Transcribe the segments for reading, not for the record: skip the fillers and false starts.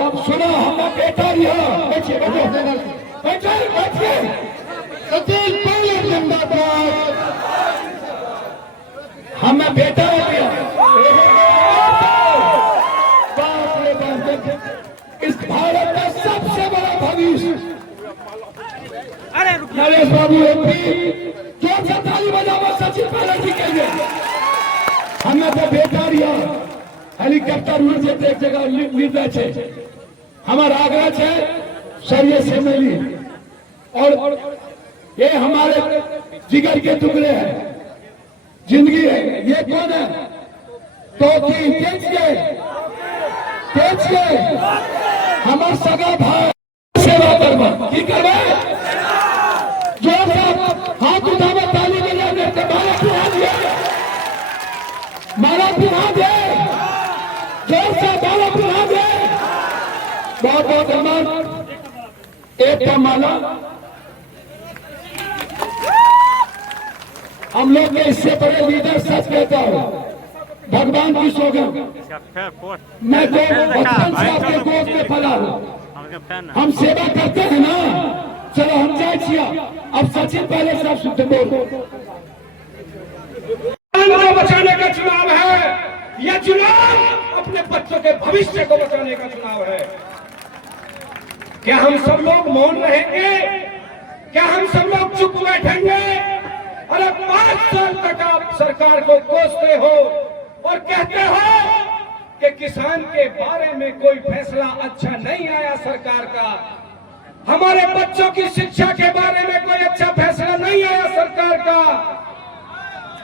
अब सुनो, हम बेटा बैठिए बैठिए। सचिन पायलट जिंदाबाद। हमें बेटा हो गया। इस भारत का सबसे बड़ा भविष्य नरेश बाबू एमपी जो ताली बजावा सचिन पायलट जी के लिए। हमें तो बेटा रिया हेलिकॉप्टर उड़ से एक जगह निर्णय है। हमारा आग्रह है सर, ये सेमेली और ये हमारे जिगर के टुकड़े हैं, जिंदगी है। ये कौन है? तो तेज के हमार सगा भाई सेवा करवा की करवा जो हाथ उठावा ताली बजाने के माला पिला दिए, माला पिला दे, जोर से माला पिला दे। बहुत बहुत अमन एक का माला हम लोग के इससे बड़े लीडर सच कहता हूँ, भगवान की सौगंध, मैं तो बचपन से आपके गोद में पला हूँ। हम सेवा करते हैं ना, चलो हम जाए छिया। अब सचिन पहले सब शुद्ध बोलो। बचाने का चुनाव है, यह चुनाव अपने बच्चों के भविष्य को बचाने का चुनाव है। क्या हम सब लोग मौन रहेंगे? क्या हम सब लोग चुप बैठेंगे? और अब 5 साल तक आप सरकार को कोसते हो और कहते हो कि किसान के बारे में कोई फैसला अच्छा नहीं आया सरकार का, हमारे बच्चों की शिक्षा के बारे में कोई अच्छा फैसला नहीं आया सरकार का,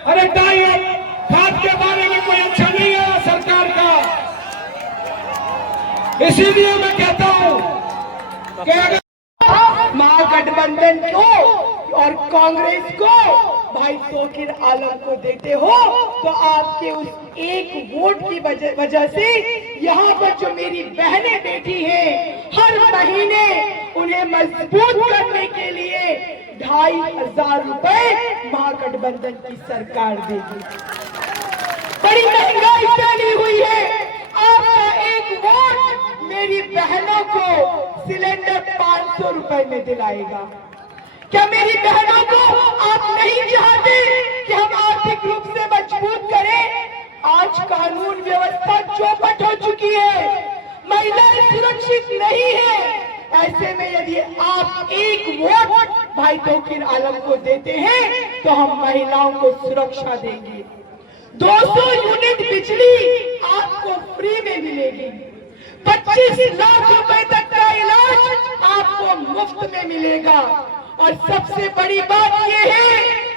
अरे डाई खाद के बारे में कोई अच्छा नहीं आया सरकार का। इसीलिए मैं कहता हूं कि अगर महागठबंधन को और कांग्रेस को भाई तौकीर आलम को देते हो तो आपके उस एक वोट की वजह से यहाँ पर जो मेरी बहनें बैठी हैं, हर महीने उन्हें मजबूत करने के लिए 2500 रुपए महागठबंधन की सरकार देगी। बड़ी महंगाई फैली हुई है, आपका एक वोट मेरी बहनों को सिलेंडर 500 रुपए में दिलाएगा। क्या मेरी बहनों को आप नहीं चाहते कि हम आर्थिक रूप से मजबूत करें? आज कानून व्यवस्था चौपट हो चुकी है, महिलाएं सुरक्षित नहीं है। ऐसे में यदि आप एक वोट भाई तौकीर आलम को देते हैं तो हम महिलाओं को सुरक्षा देंगे। 200 यूनिट बिजली आपको फ्री में मिलेगी, 25 लाख रुपए तक का इलाज आपको मुफ्त में मिलेगा। और सबसे बड़ी बात यह है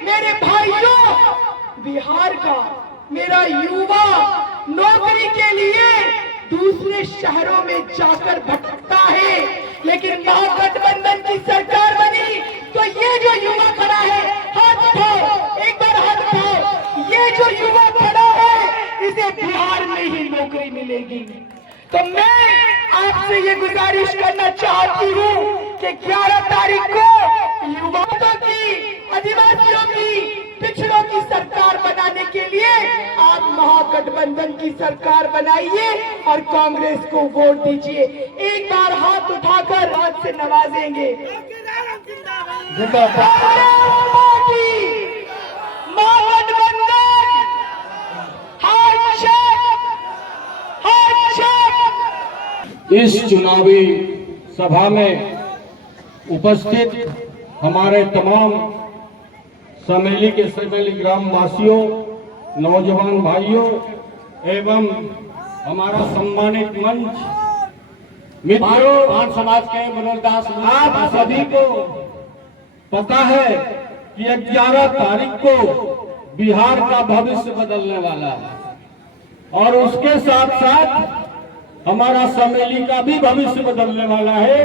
मेरे भाइयों, बिहार का मेरा युवा नौकरी के लिए दूसरे शहरों में जाकर भटकता है, लेकिन महागठबंधन की सरकार बनी तो ये जो युवा खड़ा है, हाथ उठाओ, एक बार हाथ उठाओ, ये जो युवा खड़ा है इसे बिहार में ही नौकरी मिलेगी। तो मैं आपसे ये गुजारिश करना चाहती हूँ कि 11 तारीख को युवाओं की, आदिवासियों की, पिछड़ों की सरकार बनाने के लिए आप महागठबंधन की सरकार बनाइए और कांग्रेस को वोट दीजिए। एक बार हाथ उठाकर हाथ से नवाजेंगे। इस चुनावी सभा में उपस्थित हमारे तमाम समेली के समेली ग्राम वासियों, नौजवान भाइयों एवं हमारा सम्मानित मंच मित्रों, भाट समाज के मनोज दास, आप सभी को पता है कि 11 तारीख को बिहार का भविष्य बदलने वाला है और उसके साथ साथ हमारा समेली का भी भविष्य बदलने वाला है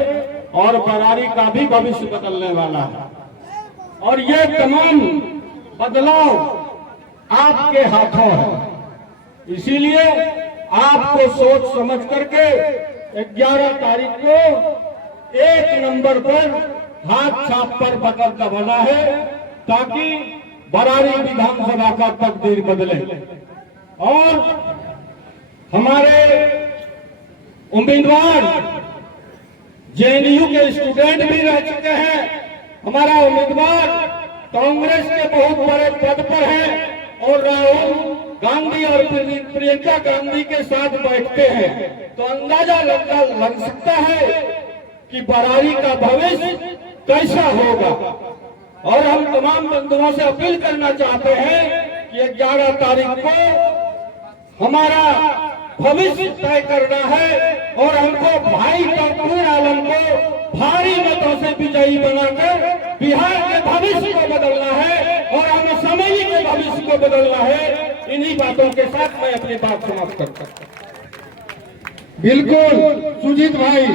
और बरारी का भी भविष्य बदलने वाला है। और ये तमाम बदलाव आपके हाथों है, इसीलिए आपको सोच समझ करके 11 तारीख को 1 नंबर पर हाथ छाप पर बटन दबाना है ताकि बरारी विधानसभा का तकदीर बदले और हमारे उम्मीदवार जेएनयू के स्टूडेंट भी रह चुके हैं। हमारा उम्मीदवार कांग्रेस के बहुत बड़े पद पर है और राहुल गांधी और प्रियंका गांधी के साथ बैठते हैं, तो अंदाजा लग सकता है कि बरारी का भविष्य कैसा होगा। और हम तमाम बंधुओं से अपील करना चाहते हैं कि 11 तारीख को हमारा भविष्य तय करना है और हमको भाई तौकीर आलम को भारी मतों से विजयी बनाकर बिहार के भविष्य को बदलना है और हमें समझी के भविष्य को बदलना है। इन्हीं बातों के साथ मैं अपनी बात समाप्त करता हूं। बिल्कुल सुजीत भाई,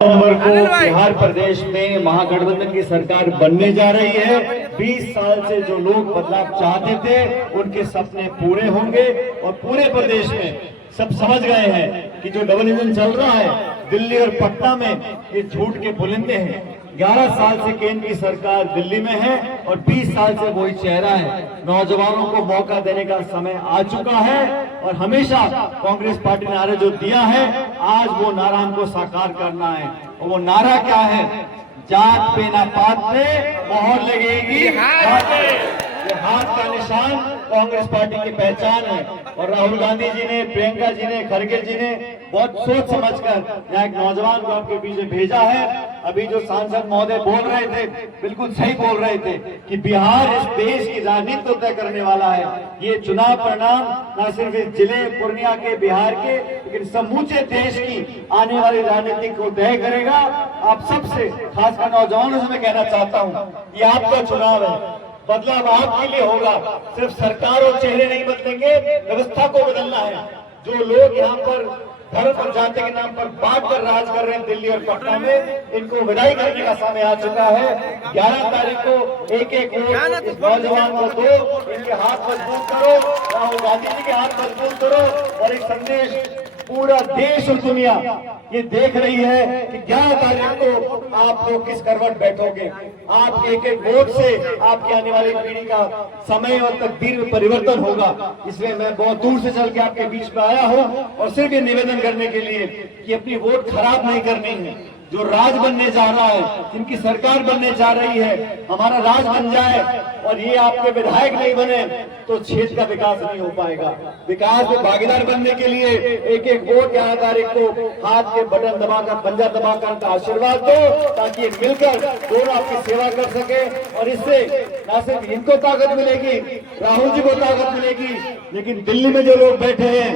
नवंबर को बिहार प्रदेश में महागठबंधन की सरकार बनने जा रही है। 20 साल से जो लोग बदलाव चाहते थे उनके सपने पूरे होंगे और पूरे प्रदेश में सब समझ गए हैं कि जो डबल इंजन चल रहा है दिल्ली और पटना में, ये झूठ के पुलिंदे हैं। 11 साल से केंद्र की सरकार दिल्ली में है और 20 साल से वही चेहरा है। नौजवानों को मौका देने का समय आ चुका है और हमेशा कांग्रेस पार्टी ने नारा जो दिया है, आज वो नारा हमको साकार करना है। और वो नारा क्या है? जात पे ना पात पे मोहर लगेगी ये हाथ का निशान कांग्रेस पार्टी की पहचान है। और राहुल गांधी जी ने, प्रियंका जी ने, खड़गे जी ने बहुत सोच समझकर यहाँ एक नौजवान को आपके पीछे भेजा है। अभी जो सांसद महोदय बोल रहे थे बिल्कुल सही बोल रहे थे कि बिहार इस देश की राजनीति को तय करने वाला है। ये चुनाव परिणाम न सिर्फ इस जिले पूर्णिया के, बिहार के, लेकिन समूचे देश की आने वाली राजनीति को तय करेगा। आप सबसे, खासकर नौजवानों से मैं कहना चाहता हूँ, ये आपका चुनाव है, बदलाव आपके लिए होगा। सिर्फ सरकार और चेहरे नहीं बदलेंगे, व्यवस्था को बदलना है। जो लोग यहाँ पर धर्म और जाति के नाम पर बांट कर राज कर रहे हैं दिल्ली और पटना में, इनको विदाई करने का समय आ चुका है। 11 तारीख को एक एक वोट इस नौजवान को दो, इनके हाथ मजबूत करो, राहुल गांधी जी के हाथ मजबूत करो और एक संदेश पूरा देश और दुनिया ये देख रही है कि 11 तारीख को आप लोग किस करवट बैठोगे। आप एक एक वोट से आपकी आने वाली पीढ़ी का समय और तकदीर में परिवर्तन होगा। इसलिए मैं बहुत दूर से चल के आपके बीच में आया हूं और सिर्फ ये निवेदन करने के लिए कि अपनी वोट खराब नहीं करनी है। जो राज बनने जा रहा है, जिनकी सरकार बनने जा रही है, हमारा राज बन जाए और ये आपके विधायक नहीं बने तो क्षेत्र का विकास नहीं हो पाएगा। विकास में भागीदार बनने के लिए एक एक वोट 11 तारीख को हाथ के बटन दबाकर, पंजा दबाकर का आशीर्वाद दो, ताकि मिलकर दोनों आपकी सेवा कर सके। और इससे न सिर्फ इनको ताकत मिलेगी, राहुल जी को ताकत मिलेगी, लेकिन दिल्ली में जो लोग बैठे हैं,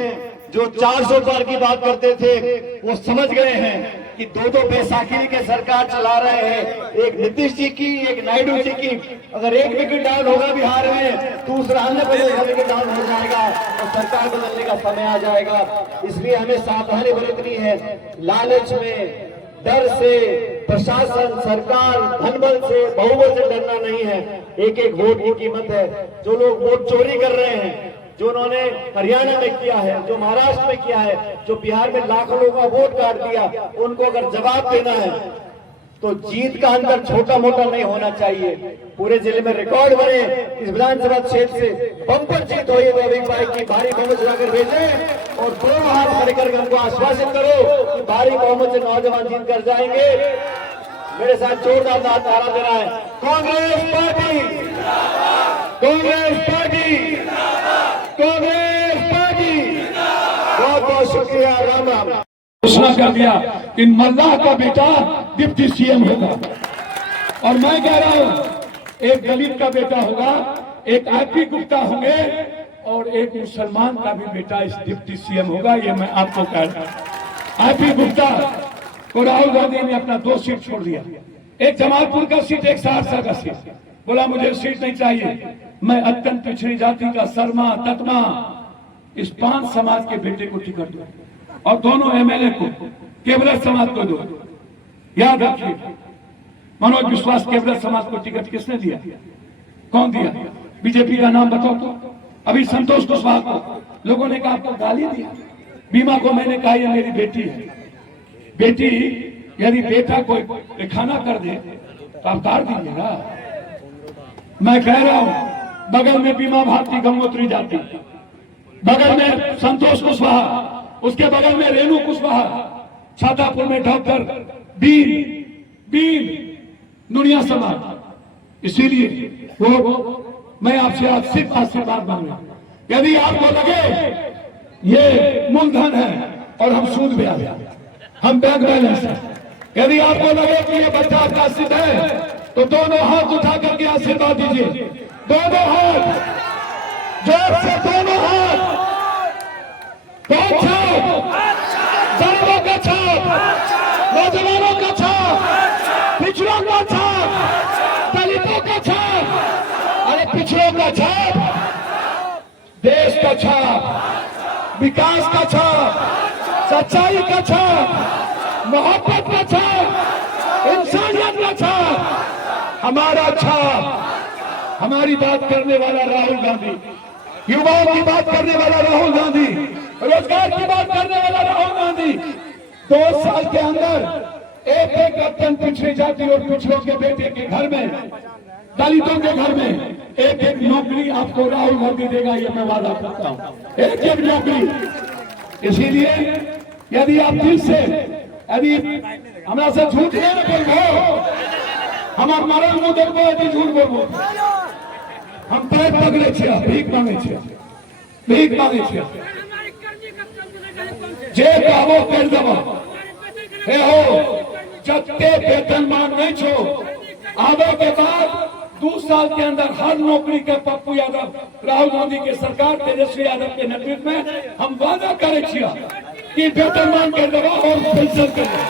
जो 400 पार की बात करते थे, वो समझ गए हैं कि दो बैसाखी के सरकार चला रहे हैं, एक नीतीश जी की, एक नायडू जी की। अगर एक विकेट डाउन होगा बिहार में, दूसरा अन्य प्रदेश का विकेट डाउन हो जाएगा और सरकार बदलने का समय आ जाएगा। इसलिए हमें सावधानी बरतनी है। लालच में, डर से, प्रशासन, सरकार, धनबल से, बहुबल से डरना नहीं है। एक एक वोट की कीमत है। जो लोग वोट चोरी कर रहे हैं, जो उन्होंने हरियाणा में किया है, जो महाराष्ट्र में किया है, जो बिहार में लाखों लोगों का वोट काट दिया, उनको अगर जवाब देना है तो जीत का अंतर छोटा मोटा नहीं होना चाहिए। पूरे जिले में रिकॉर्ड बने, इस विधानसभा क्षेत्र से बम्पर जीत हो, ये रविंद्र भाई की भारी बहुमत जुटाकर भेजे और दोनों हाथ खड़े करके हमको आश्वासित करो कि भारी बहुमत से नौजवान जीत कर जाएंगे। मेरे साथ जोरदार नारा देना है, Congress party, Congress party, Congress party. बहुत बहुत शुक्रिया। राम राम। घोषणा कर दिया कि मल्लाह का बेटा डिप्टी सीएम होगा और मैं कह रहा हूं एक दलित का बेटा होगा, एक आईपी गुप्ता होंगे और एक मुसलमान का भी बेटा इस डिप्टी सीएम होगा। ये मैं आपको कह रहा हूं। आईपी गुप्ता को राहुल गांधी ने अपना 2 सीट छोड़ दिया, एक जमालपुर का सीट, एक सहरसा का सीट। बोला मुझे सीट नहीं चाहिए, मैं अत्यंत पिछड़ी जाति का शर्मा, ततमा, इस 5 समाज के बेटे को टिकट दो और दोनों एमएलए को केवल समाज को दो। याद रखिए, मनोज विश्वास केवल समाज को टिकट किसने दिया? कौन दिया? बीजेपी का नाम बताओ तो। अभी संतोष कुशवाहा को लोगों ने कहा आपको गाली दिया। बीमा को मैंने कहा ये मेरी बेटी है। बेटी यदि बेटा कोई खाना कर दे तो आप तार दीजिएगा। मैं कह रहा हूं, बगल में बीमा भारती गंगोत्री जाती, बगल में संतोष कुशवाहा, उसके बगल में रेणु कुशवाहा, छातापुर में डॉक्टर बीन दुनिया समाज। इसीलिए वो मैं आपसे आज सिर्फ आशीर्वाद मांगा। यदि आपको लगे ये मूलधन है और हम सूद ब्याज, हम बैंक बैलेंस है, यदि आपको लगे कि ये बच्चा आपका सिद्ध है, तो दोनों हाथ उठा करके आशीर्वाद दीजिए। दोनों हाथ, जोर से दोनों हाथ। बहुत गरीबों का छाप, नौजवानों का छाप, पिछड़ों का छाप, दलितों का छाप, अरे पिछड़ों का छाप, देश का छाप, विकास का छाप, सच्चाई का छाप, मोहब्बत का छाप, इंसानियत का छाप, हमारा छाप। हमारी बात करने वाला राहुल गांधी, युवाओं की बात करने वाला राहुल गांधी, रोजगार की बात करने वाला राहुल गांधी 2 साल के अंदर एक अत्यंत पिछड़ी जाति और पिछड़ों के बेटे के घर में, दलितों के घर में एक नौकरी आपको राहुल गांधी देगा, ये मैं वादा करता हूँ। एक नौकरी। इसीलिए यदि आप दिल से, यदि हमारा से झूठ नहीं बोलो, हमार मरल मुंह देखो, यदि झूठ बोलो, हम पैर पकड़े छे, भीख मांगे छे, भीख मांगे छे, जे कहबो कर देबो। हे हो, जत्ते वेतनमान नहीं छो, आवे के बाद 2 साल के अंदर हर नौकरी के पप्पू यादव, राहुल गांधी के सरकार, तेजस्वी यादव के नेतृत्व में हम वादा करे छियै कि वेतनमान कर देबो और पेंशन कर देबो।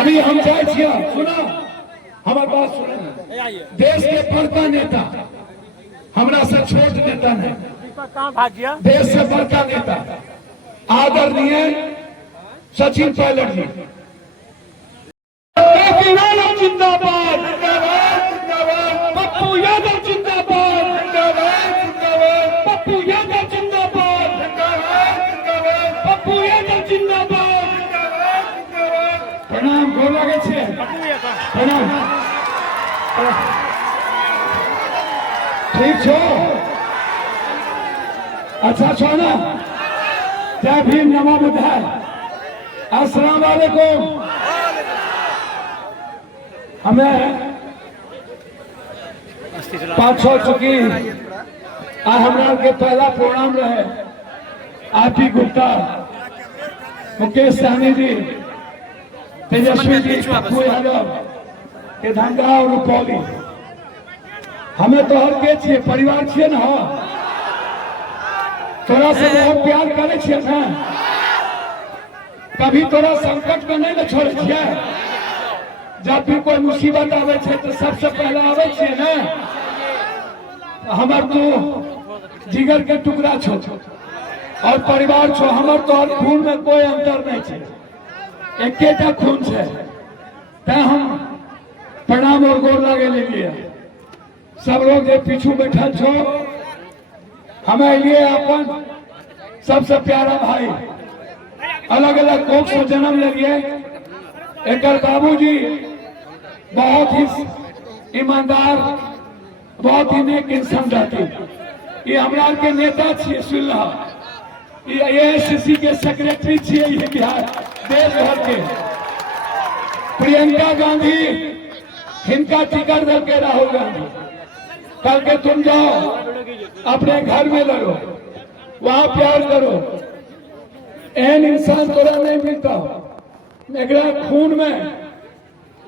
अभी हम जाए छियै, सुना हमार बात सुना, देश के बड़का नेता, हमरा से छोट नेता नहीं, देश से बड़का नेता आदरणीय सचिन पायलट जी। जिंदाबाद, पप्पू यादव जिंदाबाद, पप्पू यादव जिंदाबाद, पप्पू यादव जिंदाबाद। प्रणाम, गोर लागे छे, प्रणाम। ठीक छो, अच्छा छो ना? जय भीम, नमो बुद्धाय, अस्सलाम वालेकुम। हमें 5-6 चुकी आ हमरा के पहला प्रोग्राम रहे। आरपी गुप्ता, मुकेश सहनी जी, तेजस्वी जी, पप्पू यादव के धंधा और रुपौली। हमें तो हर के छिए, परिवार छिए ना, तोरा से बहुत प्यार करे छिए ना, कभी तोरा संकट में नहीं न छोड़े छिए। जब भी कोई मुसीबत आवे छे तो सबसे पहले आवे छे ना। हमर तो जिगर के टुकड़ा छो और परिवार छो, हमर तो और खून में कोई अंतर नहीं छे, एकेटा खून छे। ते हम प्रणाम और गोर लागे लिए सब लोग जे पीछू बैठल छो, हमें लिए अपन सबसे प्यारा भाई, अलग अलग कोख से जन्म लिए। एक बाबूजी बहुत ही ईमानदार, बहुत ही नेक इंसान रहती। ये हमरा के नेता छिए, सुन रहा, ये एआईसीसी के सेक्रेटरी छिए, ये बिहार देश भर के। प्रियंका गांधी हिनका टिकट दे के राहुल गांधी कल के तुम जाओ अपने घर में लड़ो, वहां प्यार करो। एन इंसान तोरा नहीं मिलता, एकरा खून में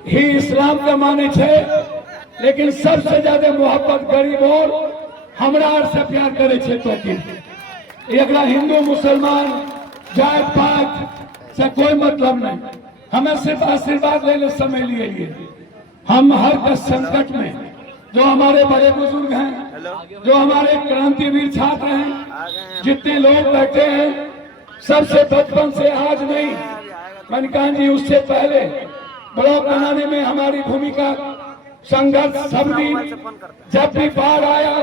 ही इस्लाम का माने छे, लेकिन सबसे ज्यादा मोहब्बत गरीब और हमरा से प्यार करे छे। तो एकरा हिंदू मुसलमान जात पात से कोई मतलब नहीं, हमें सिर्फ आशीर्वाद लेने समय लिए। हम हर संकट में जो हमारे बड़े बुजुर्ग हैं, जो हमारे क्रांतिवीर छात्र हैं, जितने लोग बैठे हैं, सबसे बचपन से आज नहीं, मनकान जी उससे पहले ब्लॉक बनाने में हमारी भूमिका, संघर्ष सब दिन। जब भी बाढ़ आया,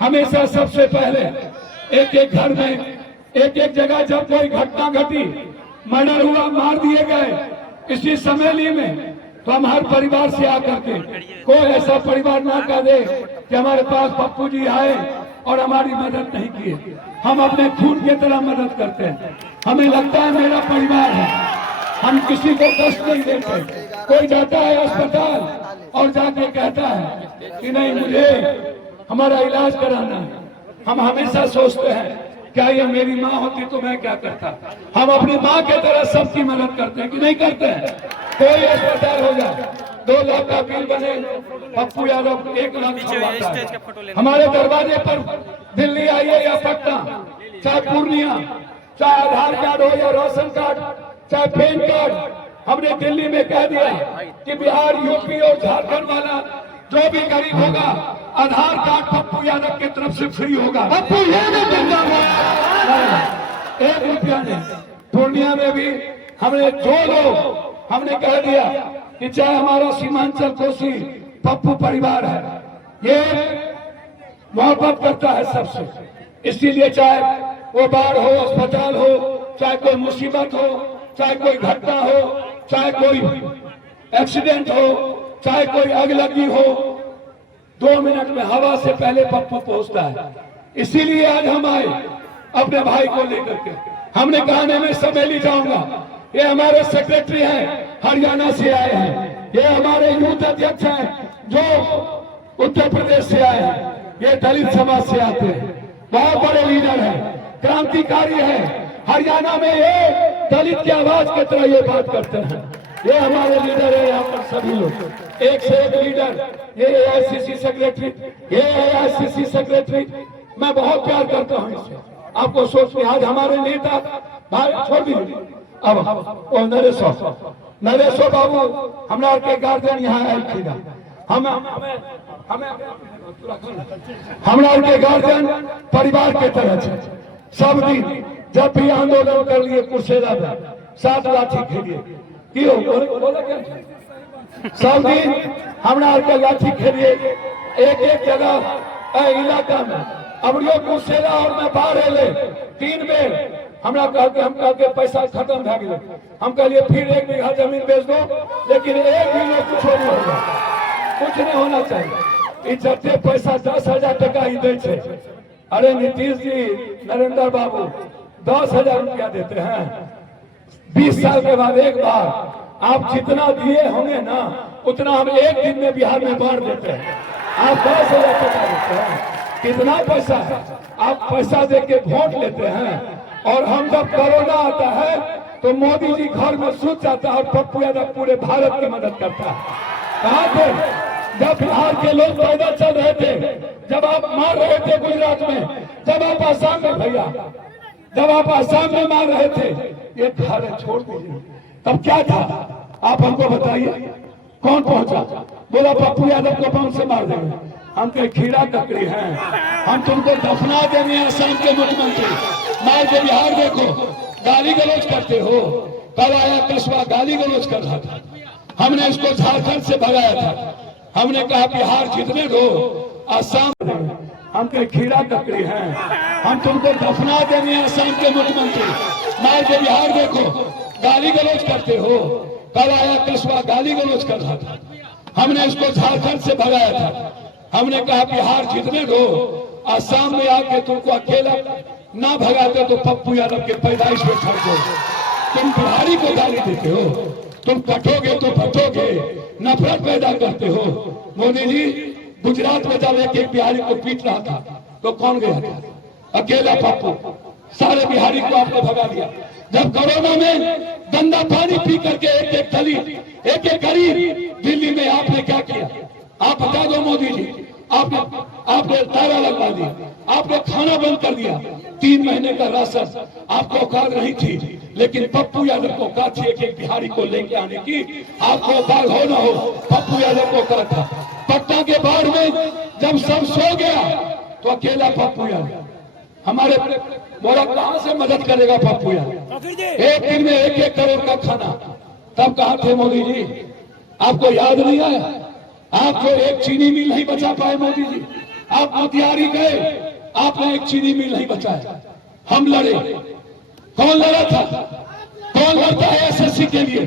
हमेशा सबसे पहले एक एक घर में, एक एक जगह जब कोई घटना घटी, मर्डर हुआ, मार दिए गए, इसी समेली में, तो हम हर परिवार से आकर के, कोई ऐसा परिवार ना कह दे कि हमारे पास पप्पू जी आए और हमारी मदद नहीं किए। हम अपने खून की तरह मदद करते हैं। हमें लगता है मेरा परिवार है, हम किसी को कष्ट नहीं देते। कोई जाता है अस्पताल और जाके कहता है कि नहीं मुझे हमारा इलाज कराना है, हम हमेशा सोचते हैं क्या ये मेरी माँ होती तो मैं क्या करता। हम अपनी माँ के तरह सबकी मदद करते हैं कि नहीं करते हैं। कोई अस्पताल हो जाए 2 लाख का बिल बने, पप्पू यादव 1 लाख छुड़वाता है। हमारे दरवाजे पर दिल्ली आइए या पटना, चाहे पूर्णिया, चाहे आधार कार्ड हो या राशन कार्ड, चाहे पैन कार्ड, हमने दिल्ली में कह दिया कि बिहार, यूपी और झारखंड वाला जो भी गरीब होगा आधार कार्ड पप्पू यादव की तरफ से फ्री होगा। पप्पू यादव ₹1 नहीं। पूर्णिया में भी हमने जो लोग हमने कह दिया कि चाहे हमारा सीमांचल कोसी पप्पू परिवार है, ये मोहब्बत करता है सबसे, इसीलिए चाहे वो बाढ़ हो, अस्पताल हो, चाहे कोई मुसीबत हो, चाहे कोई घटना हो, चाहे कोई एक्सीडेंट हो, चाहे कोई आग लगी हो, 2 मिनट में हवा से पहले पप्पू पहुंचता है। इसीलिए आज हम आए अपने भाई को लेकर के। हमने कहा मैं समेली जाऊंगा। ये हमारे सेक्रेटरी हैं, हरियाणा से आए हैं। ये हमारे यूथ अध्यक्ष हैं जो उत्तर प्रदेश से आए हैं। ये दलित समाज से आते हैं, बहुत बड़े लीडर हैं, क्रांतिकारी हैं। हरियाणा में ये दलित की आवाज की तरह ये बात करते हैं। ये हमारे लीडर है यहाँ पर सभी लोग, एक से एक लीडर। ये AICC सेक्रेटरी, ये AICC सेक्रेटरी, मैं बहुत प्यार करता हूँ इससे। आपको सोचने आज हमारे नेता भाई छोड़ दीजिए, अब नरेशो बाबू हमारा के गार्जियन यहाँ आए थे। हमारा के गार्जियन परिवार के तरह है। सब दिन जब भी आंदोलन कर लिए कुर्सेला में 7 लाठी खेलिए सब दिन हमारा के लाठी खेलिए एक जगह इलाका में। अब यो कुर्सेला और मैं बाहर ले 3 बेर हमरा हम कहके पैसा खत्म भे गए। हम कहलिए फिर 1 बीघा जमीन बेच दो, लेकिन 1 बीघा कुछ नहीं होगा, कुछ नहीं होना चाहिए। जते पैसा 10,000 टका ही दे छे। अरे नीतीश जी, नरेंद्र बाबू 10,000 रुपया देते हैं। 20 साल के बाद एक बार आप जितना दिए होंगे ना, उतना हम 1 दिन में बिहार में बांट देते हैं। आप 10,000 टका देते हैं, कितना पैसा है। आप पैसा दे के वोट लेते हैं, और हम जब कोरोना आता है तो मोदी जी घर में सूत जाता है और पप्पू यादव पूरे भारत की मदद करता है। कहाँ थे जब बिहार के लोग पैदल चल रहे थे, जब आप मार रहे थे गुजरात में, जब आप आसाम में भैया, जब आप आसाम में मार रहे थे, ये भारत छोड़ दीजिए। तब क्या था आप हमको बताइए। कौन पहुंचा? बोला पप्पू यादव को कौन से मार देंगे। हम के खीरा ककड़ी हैं, हम तुमको दफना देंगे आसाम के मुख्यमंत्री। मार के बिहार देखो, गाली गलौज करते हो। कल आया कस्बा गाली गलौज कर रहा था, हमने इसको झारखंड से भगाया था। हमने कहा बिहार जीतने दो, आसाम हम के खीरा ककड़ी हैं, हम तुमको दफना देंगे आसाम के मुख्यमंत्री। मार के बिहार देखो, गाली गलौज करते हो। कल आया कस्बा गाली गलौज कर रहा था, हमने इसको झारखंड से भगाया था। हमने कहा बिहार जीतने दो, आसाम में आके तुमको अकेला ना भगाते तो पप्पू यादव के पैदाइश में खर्च हो। तुम बिहारी को गाली देते हो, तुम कटोगे तो फटोगे, नफरत पैदा करते हो। मोदी जी गुजरात में जब एक बिहारी को पीट रहा था तो कौन गया था? अकेला पप्पू। सारे बिहारी को आपने भगा दिया। जब कोरोना में गंदा पानी पी करके एक दलित, एक गरीब दिल्ली में आपने क्या किया? आप बता दो मोदी जी। आपने ताला लगवा दिया, आपने खाना बंद कर दिया। 3 महीने का राशन आपको औकात नहीं थी, लेकिन पप्पू यादव को औकात थी एक बिहारी को लेके आने की। आपको औकात हो ना हो, पप्पू यादव को औकात था। पटना के बाढ़ में जब सब सो गया तो अकेला पप्पू यादव हमारे बोला कहां से मदद करेगा पप्पू यादव? एक दिन में 1-1 करोड़ का खाना। तब कहा थे मोदी जी? आपको याद नहीं आया? आप जो एक चीनी मिल नहीं बचा पाए मोदी जी, आप मोतिहारी गए, आपने एक चीनी मिल नहीं बचाया। हम लड़े। कौन लड़ा था? कौन लड़ता है SSC के लिए?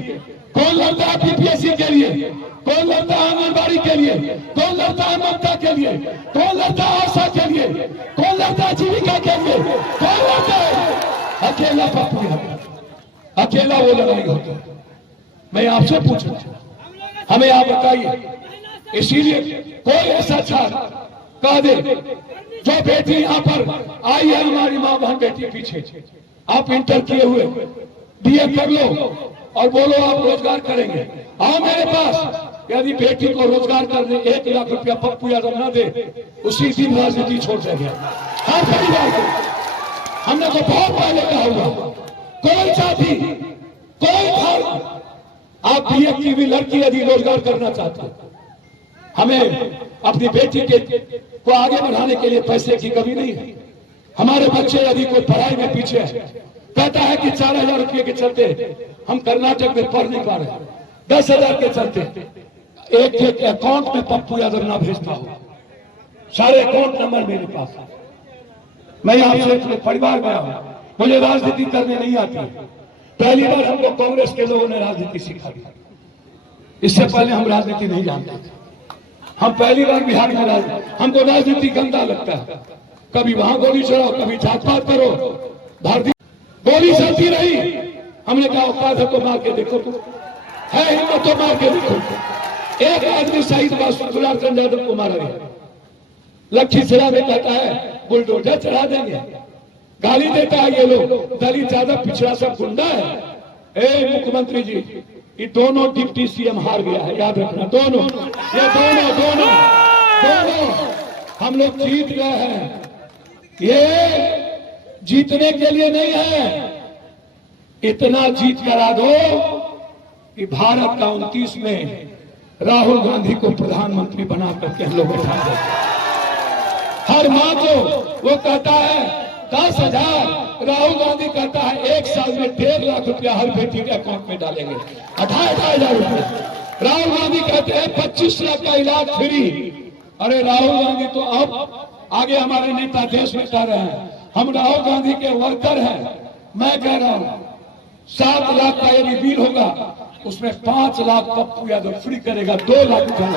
कौन लड़ता है PPSC के लिए? कौन लड़ता है आंगनबाड़ी के लिए? कौन लड़ता है ममता के लिए? कौन लड़ता है आशा के लिए? कौन अकेला पप्पू यादव, अकेला वो लड़ाई होती है। मैं आपसे पूछूं, हमें आप बताइए, इसीलिए कोई ऐसा छात्र कह दे जो बेटी यहाँ पर आई है, हमारी माँ बहन बेटी पीछे, आप इंटर किए हुए बीए कर लो और बोलो आप रोजगार करेंगे, आओ मेरे पास। यदि बेटी को रोजगार करने 1 लाख रुपया पप्पू यादव न दे, उसी दिन राजनीति छोड़ देंगे। हर परिवार को हमने तो बहुत पहले कहा हुआ, कोई जाति कोई धर्म, आप बीए की भी लड़की यदि रोजगार करना चाहते हैं, हमें अपनी बेटी के को आगे बढ़ाने के लिए पैसे की कमी नहीं है। हमारे बच्चे यदि कोई पढ़ाई में पीछे है, कहता है कि 4,000 रुपये के चलते हम कर्नाटक में पढ़ नहीं पा रहे, 10,000 के चलते एक एक अकाउंट में पप्पू यादव ना भेजता हो, सारे अकाउंट नंबर मेरे पास है। मैं यहाँ से अपने परिवार में आया, मुझे राजनीति करने नहीं आती। पहली बार हमको कांग्रेस के लोगों ने राजनीति सिखा दी, इससे पहले हम राजनीति नहीं जानते थे। हम पहली बार बिहार में हमको राजनीति गंदा लगता है, कभी वहां गोली चलाओ, कभी जात पात करो, भारतीय गोली चलती रही। हमने कहा औकात है तो मार के देखो, तो है हिम्मत तो मार के देखो। एक आदमी शहीद दुलारचंद यादव को मारा गया, लखीसराय में कहता है बुलडोजर चढ़ा देंगे, गाली देता है ये लोग, दलित ज्यादा पिछड़ा सब गुंडा है। मुख्यमंत्री जी, ये दोनों डिप्टी सीएम हार गया है, याद रखना, दोनों ये दोनों हम लोग जीत गए हैं। ये जीतने के लिए नहीं है, इतना जीत करा दो कि भारत का 29 में राहुल गांधी को प्रधानमंत्री बना करके हम लोग बैठा दें। हर माँ को वो कहता है 10,000, राहुल गांधी कहता है 1 साल में 1.5 लाख रुपया हर बेटी के अकाउंट में डालेंगे, 18,000 रुपये। राहुल गांधी कहते हैं 25 लाख का इलाज फ्री। अरे राहुल गांधी तो अब आगे हमारे नेता देश में कह रहे हैं, हम राहुल गांधी के वर्कर हैं। मैं कह रहा हूं 7 लाख का यदि बिल होगा, उसमें 5 लाख पप्पू यादव फ्री करेगा, 2 लाख रुपया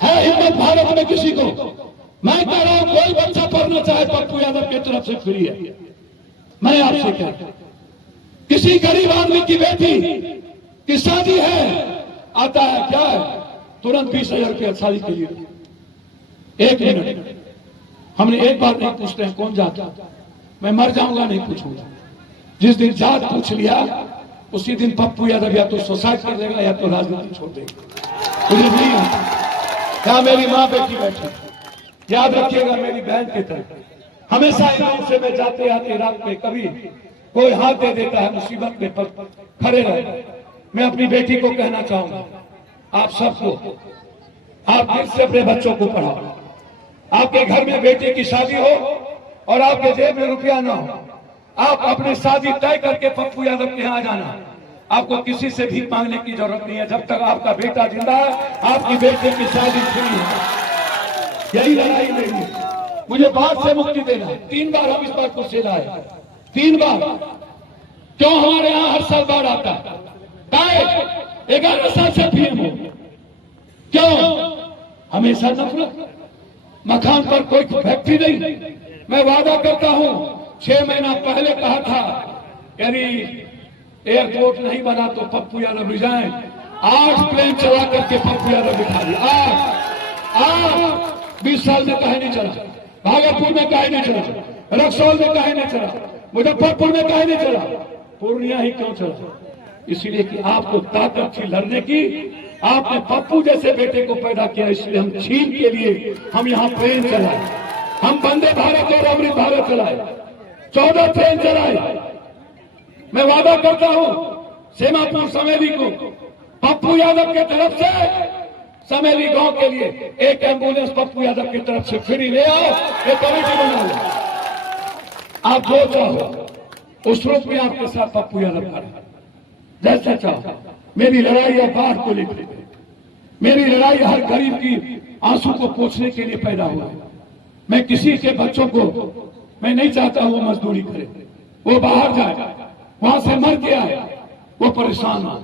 है हिम्मत भारत में किसी को। मैं कह रहा हूं कोई बच्चा पढ़ना चाहे पप्पू यादव की तरफ से फ्री है। मैं आपसे कहता हूं, किसी गरीब आदमी की बेटी की शादी है, आता है क्या है, तुरंत 20,000 रुपया शादी के लिए। 1 मिनट, हमने एक बार नहीं पूछते हैं कौन जाता, मैं मर जाऊंगा नहीं पूछूंगा। जिस दिन जात पूछ लिया, उसी दिन पप्पू यादव या तो सुसाइड कर लेगा या तो राजनीति छोड़ देगा। मुझे नहीं आता, क्या मेरी माँ बेटी बैठी, याद रखिएगा मेरी बहन की तरह। हमेशा इमाम से मैं जाते आते रात में कभी कोई हाथ दे देता है, मुसीबत में खड़े रहे। मैं अपनी बेटी को कहना चाहूंगा, आप सबको, आप दिल से अपने बच्चों को पढ़ाओ। आपके घर में बेटे की शादी हो और आपके जेब में रुपया ना हो, आप अपनी शादी तय करके पप्पू यादव के यहाँ आ जाना। आपको किसी से भीख मांगने की जरूरत नहीं है। जब तक आपका बेटा जिंदा है, आपकी बेटे की शादी फ्री है। यही लड़ाई मेरी है, मुझे बात से मुक्ति देना। 3 बार हम इस बात को झेलाए, 3 बार। क्यों हमारे यहाँ हर साल बाढ़ आता है? 11 साल से पीएम हो, क्यों हमेशा नफरत? मकान पर कोई फैक्ट्री नहीं। मैं वादा करता हूं, 6 महीना पहले कहा था यदि एयरपोर्ट नहीं बना तो पप्पू यादव रिजाइन। 8 प्लेन चला करके पप्पू यादव बिठा दिया। 20 साल में कहीं नहीं चला, भागलपुर में कहीं नहीं चला, रक्सौल में कहीं नहीं चला, मुजफ्फरपुर में कहीं नहीं चला, पूर्णिया ही क्यों चला? इसलिए कि आपको ताकत थी लड़ने की। आपने पप्पू जैसे बेटे को पैदा किया, इसलिए हम छीन के लिए हम यहाँ ट्रेन चलाए, हम वंदे भारत और अमृत भारत चलाए, 14 ट्रेन चलाए। मैं वादा करता हूं सेमापुर समेली को पप्पू यादव की तरफ से, समेली गांव के लिए 1 एम्बुलेंस पप्पू यादव की तरफ से फ्री ले आओ, ये कमेटी बना लो। आप जो चाहो उस रूप में आपके साथ पप्पू यादव खड़ा, जैसा चाहो। मेरी लड़ाई है बाढ़ को लेकर, मेरी लड़ाई हर गरीब की आंसू को पोंछने के लिए पैदा हुआ है। मैं किसी के बच्चों को मैं नहीं चाहता वो मजदूरी करे, वो बाहर जाए, वहां से मर के आए, वो परेशान हो।